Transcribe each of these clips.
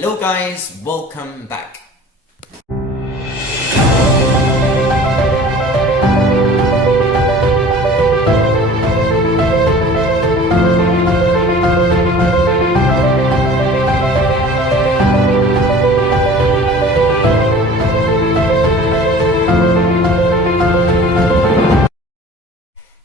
Hello guys, welcome back.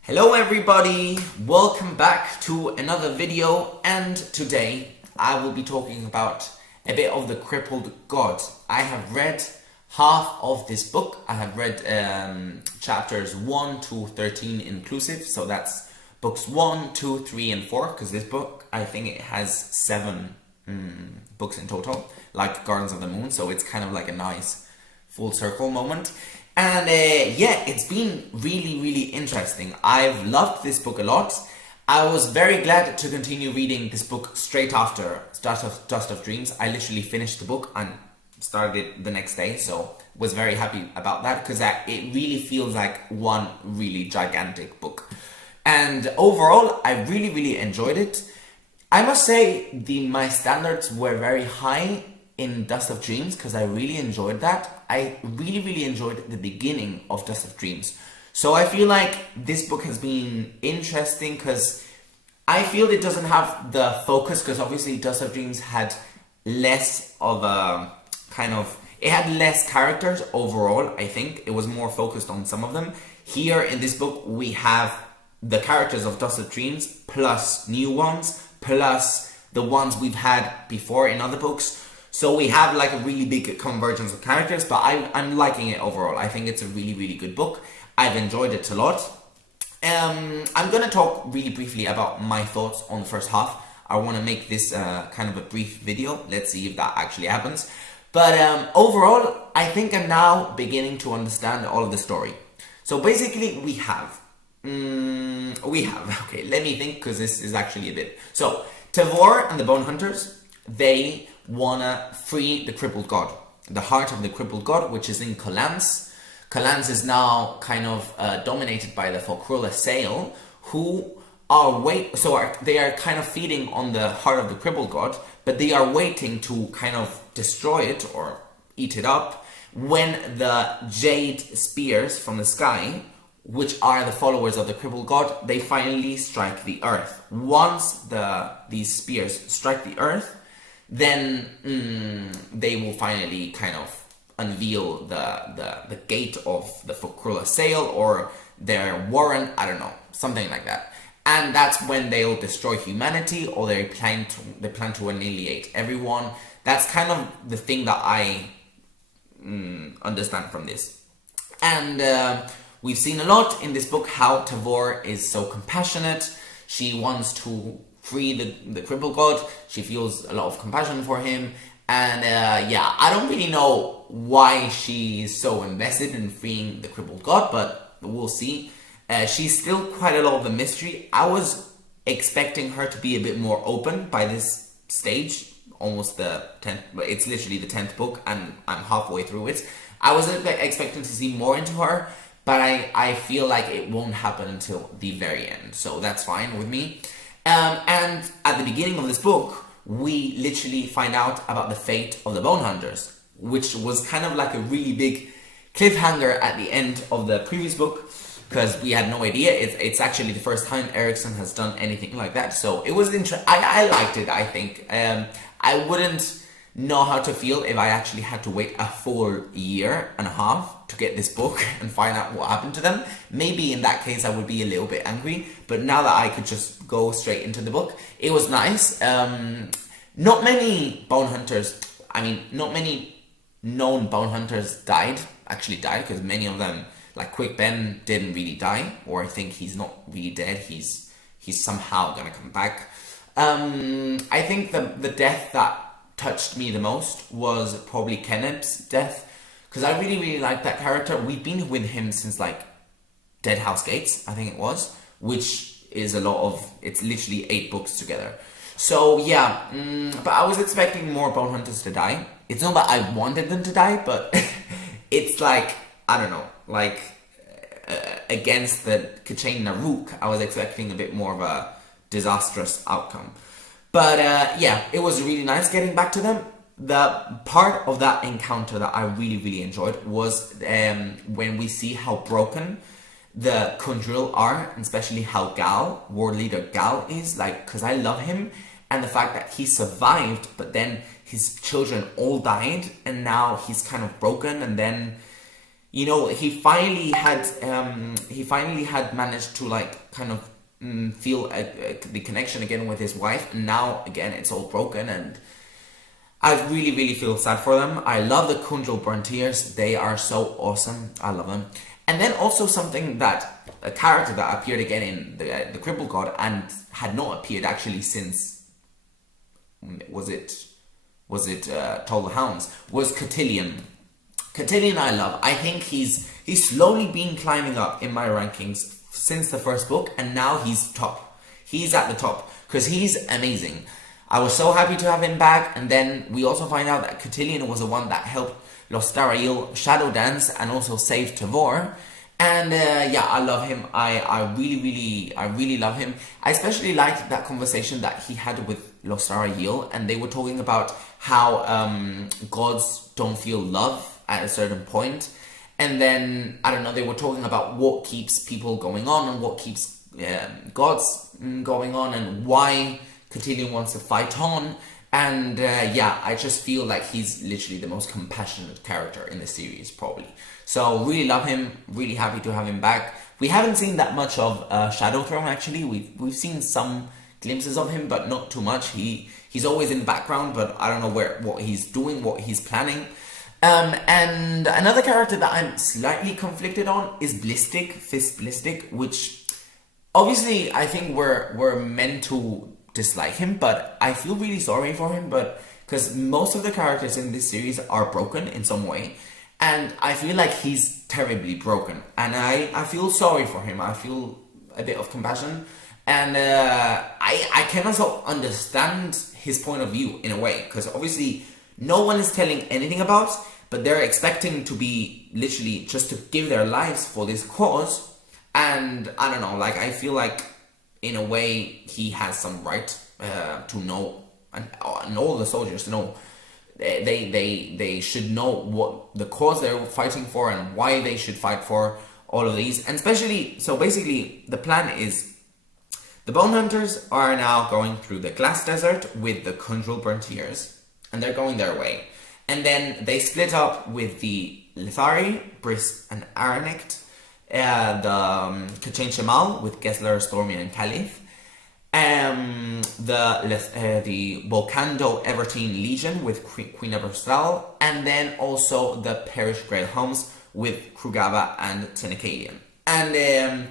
Hello everybody, welcome back to another video, and today I will be talking about a bit of the Crippled God. I have read half of this book. I have read chapters 1 to 13 inclusive, so that's books 1, 2, 3 and 4, because this book, I think it has 7 books in total, like Gardens of the Moon, so it's kind of like a nice full circle moment. And yeah, it's been really interesting. I've loved this book a lot. I was very glad to continue reading this book straight after Dust of Dreams. I literally finished the book and started it the next day, so was very happy about that because it really feels like one really gigantic book. And overall, I really enjoyed it. I must say my standards were very high in Dust of Dreams because I really enjoyed that. I really enjoyed the beginning of Dust of Dreams. So I feel like this book has been interesting because I feel it doesn't have the focus, because obviously Dust of Dreams had less of a it had less characters overall. I think it was more focused on some of them. Here in this book we have the characters of Dust of Dreams plus new ones plus the ones we've had before in other books. So we have like a really big convergence of characters, but I'm liking it overall. I think it's a really good book. I've enjoyed it a lot. I'm going to talk really briefly about my thoughts on the first half. I want to make this kind of a brief video. Let's see if that actually happens. But overall, I think I'm now beginning to understand all of the story. So basically we have, okay, let me think, because this is actually a bit. So Tavor and the Bonehunters, they wanna free the Crippled God, the heart of the Crippled God, which is in Karkanas. Karkanas is now kind of dominated by the Folkrula Sail, who they are kind of feeding on the heart of the Crippled God, but they are waiting to kind of destroy it or eat it up when the jade spears from the sky, which are the followers of the Crippled God, they finally strike the earth. Once these spears strike the earth, then they will finally kind of unveil the gate of the Folkrula Sail or their warren, I don't know, something like that. And that's when they'll destroy humanity, or they plan to annihilate everyone. That's kind of the thing that I understand from this. And we've seen a lot in this book how Tavor is so compassionate. She wants to free the Crippled God. She feels a lot of compassion for him. And yeah, I don't really know why she's so invested in freeing the Crippled God, but we'll see. She's still quite a lot of a mystery. I was expecting her to be a bit more open by this stage, almost the 10th, but it's literally the 10th book and I'm halfway through it. I was expecting to see more into her, but I feel like it won't happen until the very end, so that's fine with me. And at the beginning of this book, we literally find out about the fate of the Bonehunters, which was kind of like a really big cliffhanger at the end of the previous book, because we had no idea. It's actually the first time Erickson has done anything like that, so it was interesting. I liked it, I think. I wouldn't know how to feel if I actually had to wait a full year and a half to get this book and find out what happened to them. Maybe in that case I would be a little bit angry, but now that I could just go straight into the book, it was nice. Not many known bone hunters actually died, because many of them, like Quick Ben, didn't really die, or I think he's not really dead, he's somehow gonna come back. I think the death that touched me the most was probably Kenneth's death, because I really liked that character. We've been with him since like Dead House Gates, I think it was, which is it's literally 8 books together. So yeah, but I was expecting more Bone Hunters to die. It's not that I wanted them to die, but it's like, I don't know, like against the Kachane Naruk, I was expecting a bit more of a disastrous outcome. But yeah, it was really nice getting back to them. the part of that encounter that I really, really enjoyed was when we see how broken the Kundril are, and especially how Gal, war leader Gal, is, like, because I love him, and the fact that he survived, but then his children all died, and now he's kind of broken, and then, you know, he finally had managed to, like, kind of feel the connection again with his wife, and now again it's all broken, and I really, really feel sad for them. I love the Kundril Frontiers. They are so awesome. I love them. And then also something that, a character that appeared again in the Crippled God and had not appeared actually since, was it Toll the Hounds, was Cotillion. Cotillion I love. I think he's slowly been climbing up in my rankings since the first book, and now he's top. He's at the top because he's amazing. I was so happy to have him back, and then we also find out that Cotillion was the one that helped Lostarail shadow dance and also save Tavor. And yeah, I love him. I really love him. I especially liked that conversation that he had with Lostarail, and they were talking about how gods don't feel love at a certain point. And then, I don't know, they were talking about what keeps people going on and what keeps gods going on, and why Cotillion wants to fight on. And yeah, I just feel like he's literally the most compassionate character in the series, probably. So really love him, really happy to have him back. We haven't seen that much of Shadow Throne, actually. We've seen some glimpses of him, but not too much. He's always in the background, but I don't know what he's doing, what he's planning. And another character that I'm slightly conflicted on is Fist Blistic, which obviously I think we're meant to dislike him, but I feel really sorry for him, but because most of the characters in this series are broken in some way, and I feel like he's terribly broken, and I feel sorry for him. I feel a bit of compassion, and I can also understand his point of view in a way, because obviously no one is telling anything about, but they're expecting to be literally just to give their lives for this cause, and I don't know, like, I feel like in a way he has some right to know, and all the soldiers know, they should know what the cause they're fighting for and why they should fight for all of these. And especially, so basically the plan is the Bonehunters are now going through the Glass Desert with the Kundril Frontiers, and they're going their way. And then they split up with the Lithari, Briss, and Aranict, the Kachain Shamal with Gessler, Stormy, and Caliph, the Volcando Evertine Legion with Queen Everstral, and then also the Perish Greyhounds with Krugava and Tenekalian. And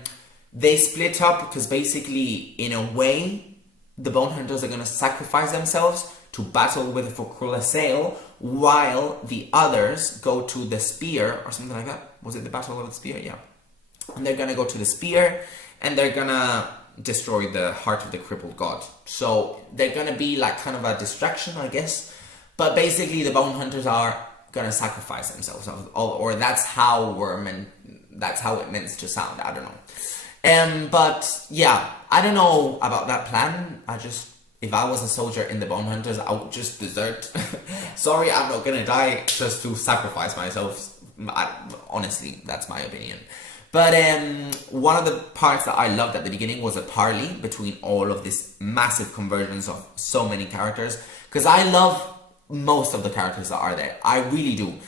they split up because basically, in a way, the Bonehunters are going to sacrifice themselves to battle with the Fokrula Sail, while the others go to the Spear, or something like that. Was it the Battle of the Spear? Yeah. And they're gonna go to the Spear, and they're gonna destroy the heart of the Crippled God. So they're gonna be like kind of a distraction, I guess. But basically, the Bonehunters are gonna sacrifice themselves, or that's how it meant to sound. I don't know. But yeah, I don't know about that plan. If I was a soldier in the Bonehunters, I would just desert. Sorry, I'm not gonna die just to sacrifice myself. Honestly, that's my opinion. But one of the parts that I loved at the beginning was a parley between all of this massive convergence of so many characters. Because I love most of the characters that are there. I really do.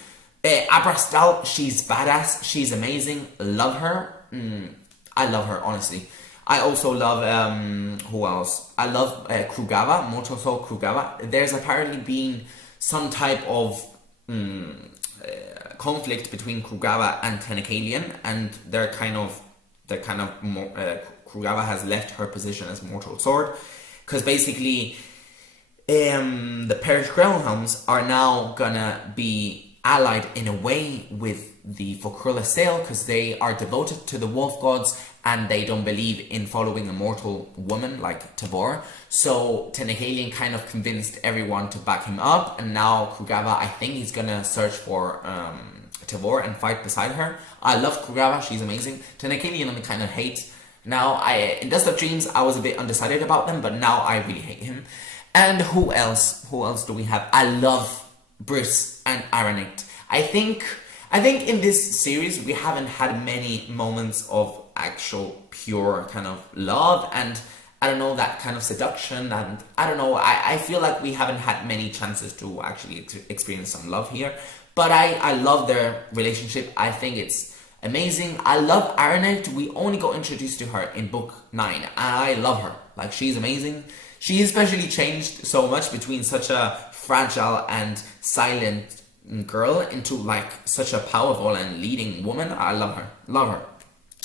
Abrastal, she's badass. She's amazing. Love her. I love her, honestly. I also love, who else? I love Krugava, Mortal Soul Krugava. There's apparently been some type of conflict between Krugava and Tenekalian, and they're kind of more, Krugava has left her position as Mortal Sword, because basically the Perish Greyhounds are now gonna be allied in a way with the Fokrula Sail, because they are devoted to the wolf gods and they don't believe in following a mortal woman like Tavor. So Tenekalian kind of convinced everyone to back him up, and now Krugava, I think he's gonna search for Tavor and fight beside her. I love Krugava, she's amazing. Tenekalian I kind of hate. Now, in Dust of Dreams, I was a bit undecided about them, but now I really hate him. And who else? Who else do we have? I love Briss and Aranit. I think in this series we haven't had many moments of actual pure kind of love and I don't know, that kind of seduction, and I don't know, I feel like we haven't had many chances to actually experience some love here. But I love their relationship. I think it's amazing. I love Aranit. We only got introduced to her in book 9 and I love her. Like, she's amazing. She especially changed so much between such a fragile and silent girl into like such a powerful and leading woman. I love her. Love her.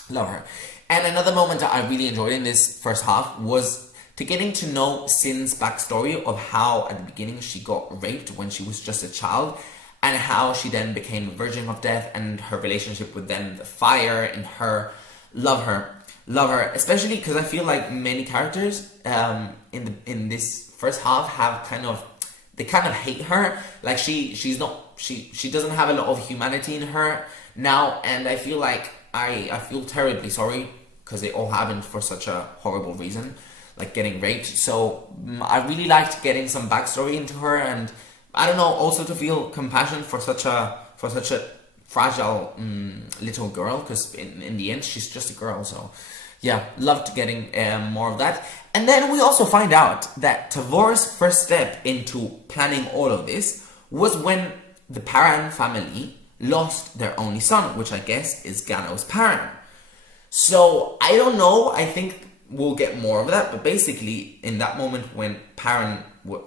Love her. And another moment that I really enjoyed in this first half was to getting to know Sin's backstory of how at the beginning she got raped when she was just a child, and how she then became a virgin of death, and her relationship with then the fire and her. Love her. Love her. Especially because I feel like many characters in this first half have kind of hate her. Like she doesn't have a lot of humanity in her now, and I feel like I feel terribly sorry because it all happened for such a horrible reason, like getting raped. So I really liked getting some backstory into her, and I don't know, also to feel compassion for such a fragile little girl, because in the end she's just a girl. So yeah, loved getting more of that. And then we also find out that Tavor's first step into planning all of this was when the Paran family lost their only son, which I guess is Gano's Paran. So I don't know, I think we'll get more of that, but basically in that moment when Paran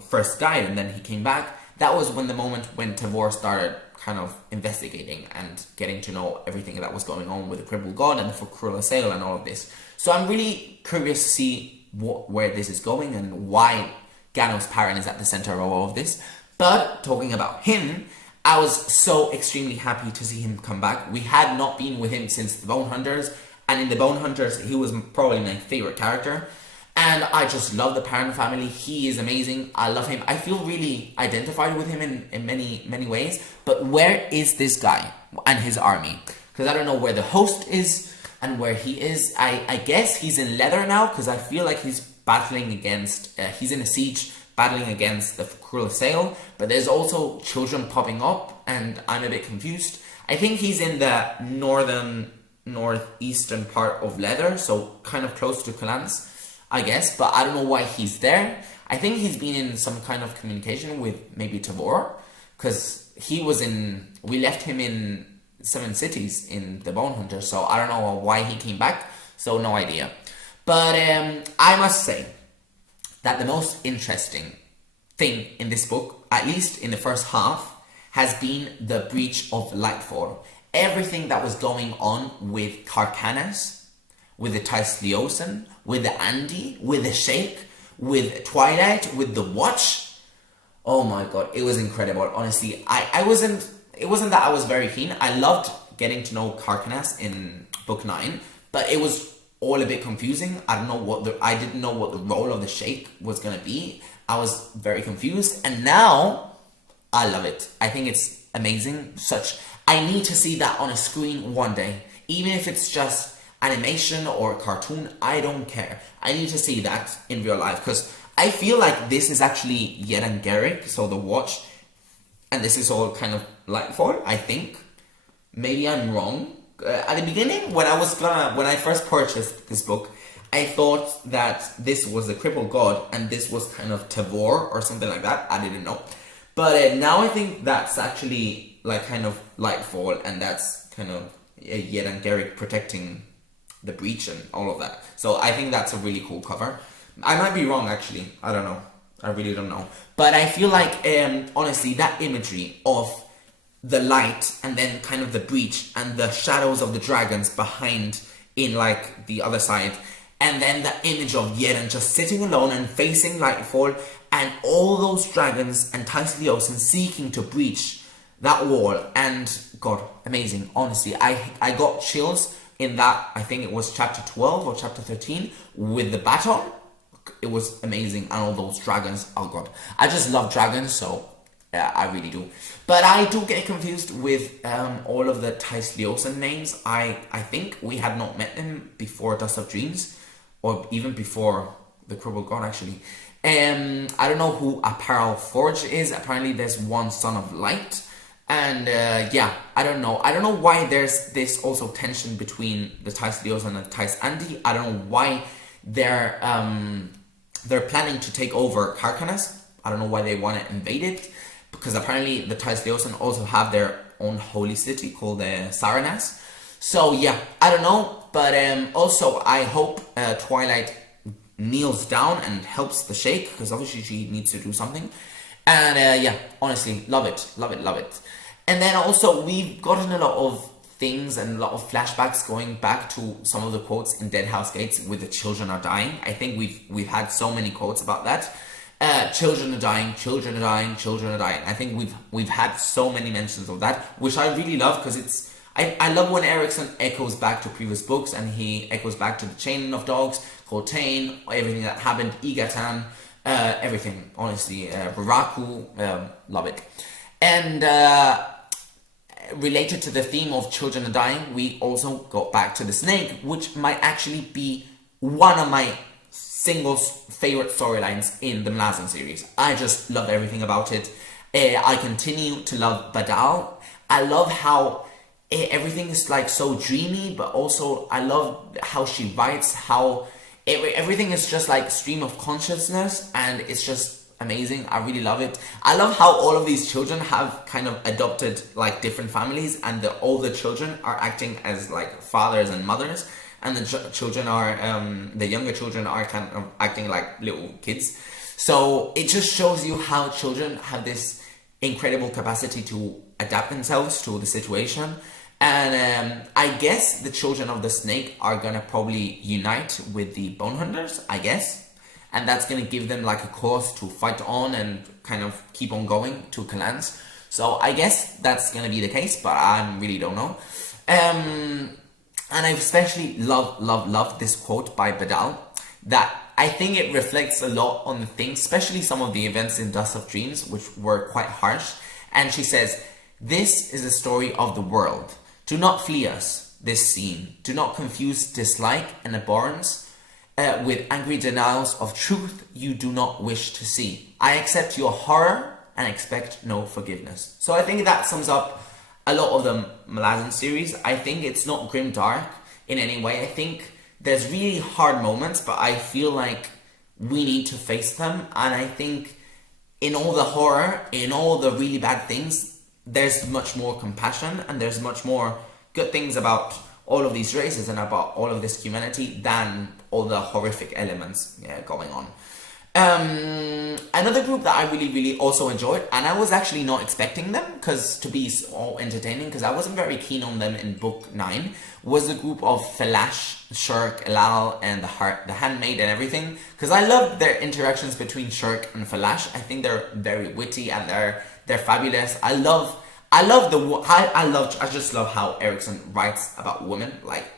first died and then he came back, that was when the moment when Tavor started kind of investigating and getting to know everything that was going on with the Crippled God and the Cruel Assail and all of this. So I'm really curious to see where this is going and why Gano's Paran is at the center of all of this. But talking about him, I was so extremely happy to see him come back. We had not been with him since the Bonehunters, and in the Bonehunters, he was probably my favorite character. And I just love the Paran family. He is amazing. I love him. I feel really identified with him in many, many ways. But where is this guy and his army? Because I don't know where the host is and where he is. I guess he's in Leather now, because I feel like he's battling against... he's in a siege battling against the Cruel Assail. But there's also children popping up, and I'm a bit confused. I think he's in the northeastern part of Leather, so kind of close to Karkanas, I guess, but I don't know why he's there. I think he's been in some kind of communication with maybe Tavor, because we left him in 7 cities in the Bonehunters, so I don't know why he came back, so no idea. But I must say that the most interesting thing in this book, at least in the first half, has been the breach of Lightfall. Everything that was going on with Karkanas, with the Taisliosan, with the Andy, with the Sheikh, with Twilight, with the Watch. Oh my god, it was incredible. Honestly, it wasn't that I was very keen. I loved getting to know Karkanas in book 9, but it was all a bit confusing. I didn't know what the role of the Sheikh was gonna be. I was very confused, and now I love it. I think it's amazing. I need to see that on a screen one day, even if it's just animation or cartoon. I don't care. I need to see that in real life, because I feel like this is actually Yed and Garrick, so the Watch, and this is all kind of Lightfall, I think. Maybe I'm wrong. At the beginning, when I first purchased this book, I thought that this was the Crippled God and this was kind of Tavor or something like that. I didn't know. But now I think that's actually like kind of Lightfall, and that's kind of Yed and Garrick protecting the breach and all of that. So I think that's a really cool cover. I might be wrong, actually. I don't know. I really don't know. But I feel like, honestly, that imagery of the light and then kind of the breach and the shadows of the dragons behind in like the other side, and then the image of Yeden just sitting alone and facing Lightfall, and all those dragons and Taisliosan seeking to breach that wall. And god, amazing. Honestly, I got chills in that. I think it was chapter 12 or chapter 13 with the baton. It was amazing. And all those dragons, oh god, I just love dragons, so yeah, I really do. But I do get confused with all of the Taisliosan names. I think we had not met them before Dust of Dreams, or even before the Crippled God, actually. I don't know who Apparel Forge is. Apparently there's one Son of Light. And yeah, I don't know. I don't know why there's this also tension between the Thais Leosan and Thais Andi. I don't know why they're planning to take over Karkanas. I don't know why they want to invade it, because apparently the Thais Leosan also have their own holy city called Saranas. So yeah, I don't know, but also I hope Twilight kneels down and helps the Sheikh, because obviously she needs to do something. And yeah, honestly, love it, love it, love it. And then also we've gotten a lot of things and a lot of flashbacks going back to some of the quotes in Dead House Gates with the children are dying. I think we've had so many quotes about that. Children are dying, children are dying, children are dying. I think we've had so many mentions of that, which I really love, because it's I love when Erikson echoes back to previous books, and he echoes back to the Chain of Dogs, Cortain, everything that happened, Igatan, everything, honestly, Baraku, love it. And related to the theme of children are dying, we also got back to the snake, which might actually be one of my single favorite storylines in the Malazan series. I just love everything about it. I continue to love Badal. I love how everything is like so dreamy, but also I love how she writes, how everything is just like stream of consciousness, and it's just amazing. I really love it. I love how all of these children have kind of adopted like different families, and all the children are acting as like fathers and mothers, and the children are the younger children are kind of acting like little kids. So it just shows you how children have this incredible capacity to adapt themselves to the situation. And I guess the children of the snake are gonna probably unite with the Bonehunters, I guess. And that's gonna give them like a cause to fight on and kind of keep on going to clans. So I guess that's gonna be the case, but I really don't know. And I especially love this quote by Badal, that I think it reflects a lot on the things, especially some of the events in Dust of Dreams, which were quite harsh. And she says, "This is a story of the world. Do not flee us, this scene. Do not confuse dislike and abhorrence with angry denials of truth you do not wish to see. I accept your horror and expect no forgiveness." So I think that sums up a lot of the Malazan series. I think it's not grim dark in any way. I think there's really hard moments, but I feel like we need to face them. And I think in all the horror, in all the really bad things, there's much more compassion, and there's much more good things about all of these races and about all of this humanity than all the horrific elements going on. Another group that I really also enjoyed, and I was actually not expecting them to be so entertaining, because I wasn't very keen on them in book 9, was the group of Felash, Shirk, Elal, and the Handmaid and everything, because I love their interactions between Shirk and Felash. I think they're very witty, and they're fabulous. I just love how Erikson writes about women. Like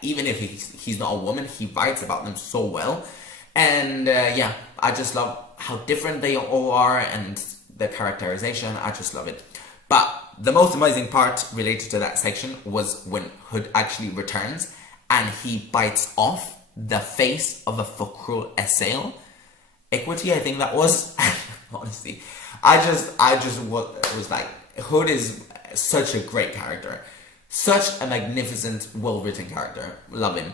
even if he's not a woman, he writes about them so well. And yeah, I just love how different they all are, and the characterization. I just love it. But the most amazing part related to that section was when Hood actually returns and he bites off the face of a Focrul Assail. Equity, I think that was. Honestly, I just was like, Hood is such a great character. Such a magnificent, well-written character. Love him.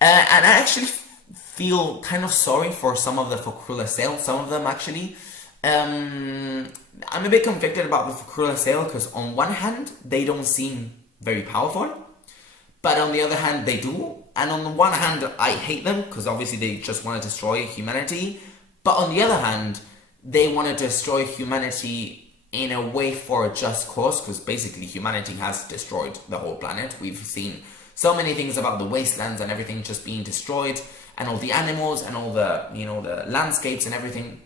And I actually feel kind of sorry for some of the Focrul Assail. Some of them actually. I'm a bit conflicted about the Focrul Assail, because on one hand, they don't seem very powerful. But on the other hand, they do. And on the one hand, I hate them, because obviously they just want to destroy humanity. But on the other hand, they want to destroy humanity in a way for a just cause, because basically humanity has destroyed the whole planet. We've seen so many things about the wastelands and everything just being destroyed, and all the animals and all the, the landscapes and everything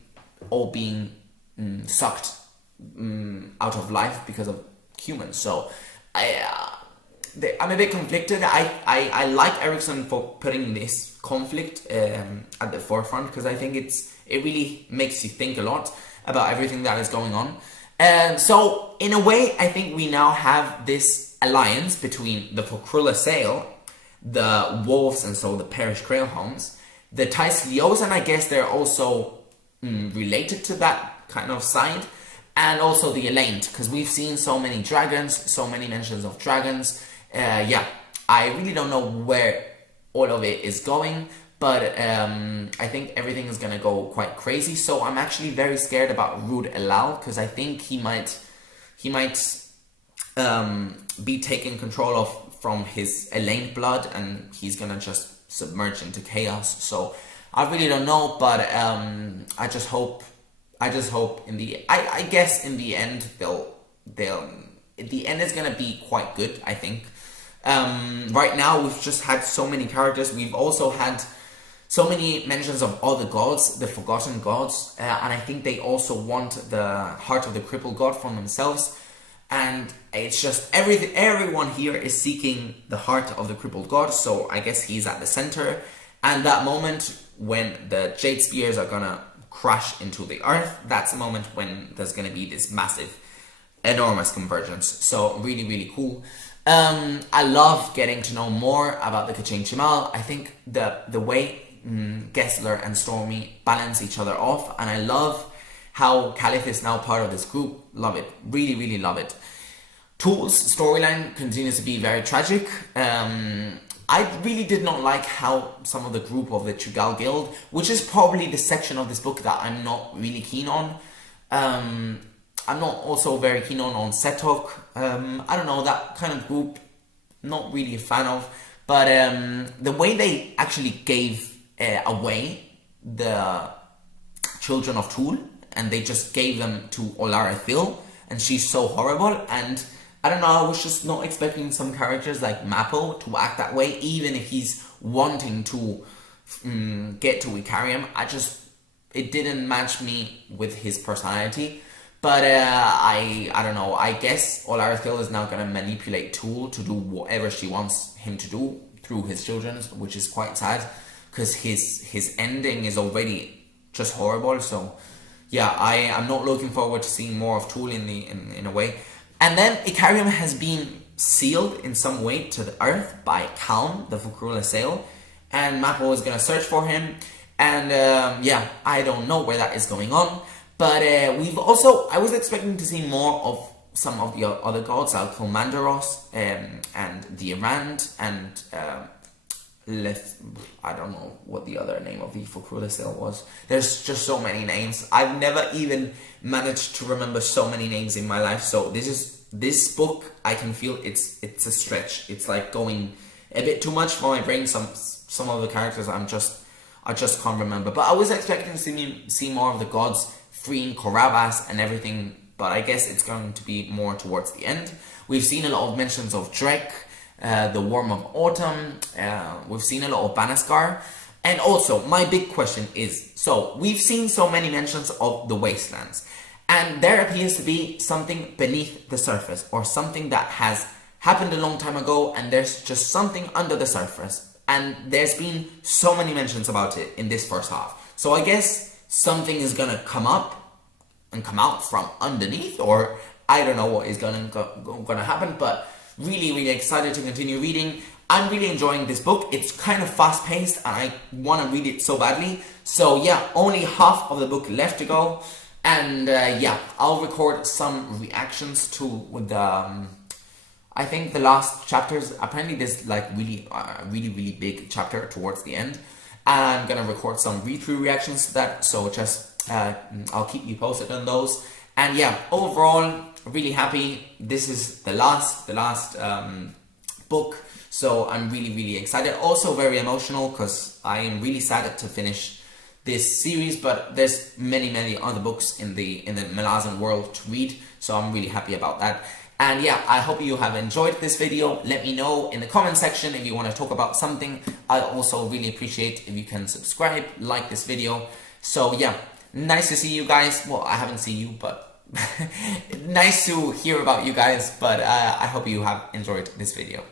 all being sucked out of life because of humans. So I'm a bit conflicted. I like Erikson for putting this conflict at the forefront, because I think it really makes you think a lot about everything that is going on. So in a way, I think we now have this alliance between the Focrul Assail, the wolves, and so the Perish Krailhounds, The Taislios, and I guess they're also related to that kind of side. And also the Elaine, because we've seen so many dragons, so many mentions of dragons. Yeah, I really don't know where all of it is going, but I think everything is going to go quite crazy. So I'm actually very scared about Rud Elal, because I think he might be taken control of from his Elaine blood, and he's going to just submerge into chaos. So I really don't know, but I just hope in the I guess in the end they'll the end is gonna be quite good, I think. Right now we've just had so many characters. We've also had so many mentions of all the gods, the forgotten gods, and I think they also want the heart of the crippled god from themselves. And it's just everyone here is seeking the heart of the crippled god, so I guess he's at the center. And that moment when the jade spears are gonna crash into the earth, that's a moment when there's going to be this massive, enormous convergence. So really, really cool. I love getting to know more about the Kachin Chimal. I think the way Gessler and Stormy balance each other off, and I love how Caliph is now part of this group. Love it. Really, really love it. Tool's storyline continues to be very tragic. I really did not like how some of the group of the Trigal Guild, which is probably the section of this book that I'm not really keen on. I'm not also very keen on Setok. I don't know, that kind of group, not really a fan of. But the way they actually gave away the children of Tool, and they just gave them to Olara Thil, and she's so horrible, and I don't know, I was just not expecting some characters like Mappo to act that way, even if he's wanting to get to Icarium. It didn't match me with his personality. But I don't know, I guess Olara Thil is now going to manipulate Tool to do whatever she wants him to do through his children, which is quite sad, because his ending is already just horrible. So yeah, I'm not looking forward to seeing more of Tool in a way. And then Icarium has been sealed in some way to the earth by Calm, the Fukrula Sail, and Mappo is going to search for him. And yeah, I don't know where that is going on. But I was expecting to see more of some of the other gods, like Mandaros and the Erand, and I don't know what the other name of the Fukrula Sail was. There's just so many names. I've never even managed to remember so many names in my life. So this book, I can feel it's a stretch. It's like going a bit too much for my brain. Some of the characters I just can't remember. But I was expecting to see more of the gods freeing Korabas and everything. But I guess it's going to be more towards the end. We've seen a lot of mentions of Drek, the Worm of Autumn. We've seen a lot of Banaskar. And also, my big question is, so we've seen so many mentions of the Wastelands, and there appears to be something beneath the surface, or something that has happened a long time ago, and there's just something under the surface. And there's been so many mentions about it in this first half. So I guess something is gonna come up and come out from underneath, or I don't know what is gonna happen, but really, really excited to continue reading. I'm really enjoying this book. It's kind of fast-paced, and I want to read it so badly. So yeah, only half of the book left to go. And yeah, I'll record some reactions to I think the last chapters. Apparently there's like really big chapter towards the end. I'm gonna record some read-through reactions to that. So just I'll keep you posted on those. And yeah, overall, really happy. This is the last book, so I'm really excited. Also very emotional, because I am really sad to finish this series, but there's many other books in the Malazan world to read, so I'm really happy about that. And yeah, I hope you have enjoyed this video. Let me know in the comment section if you want to talk about something. I also really appreciate if you can subscribe, like this video. So yeah, nice to see you guys. Well, I haven't seen you, but nice to hear about you guys. But I hope you have enjoyed this video.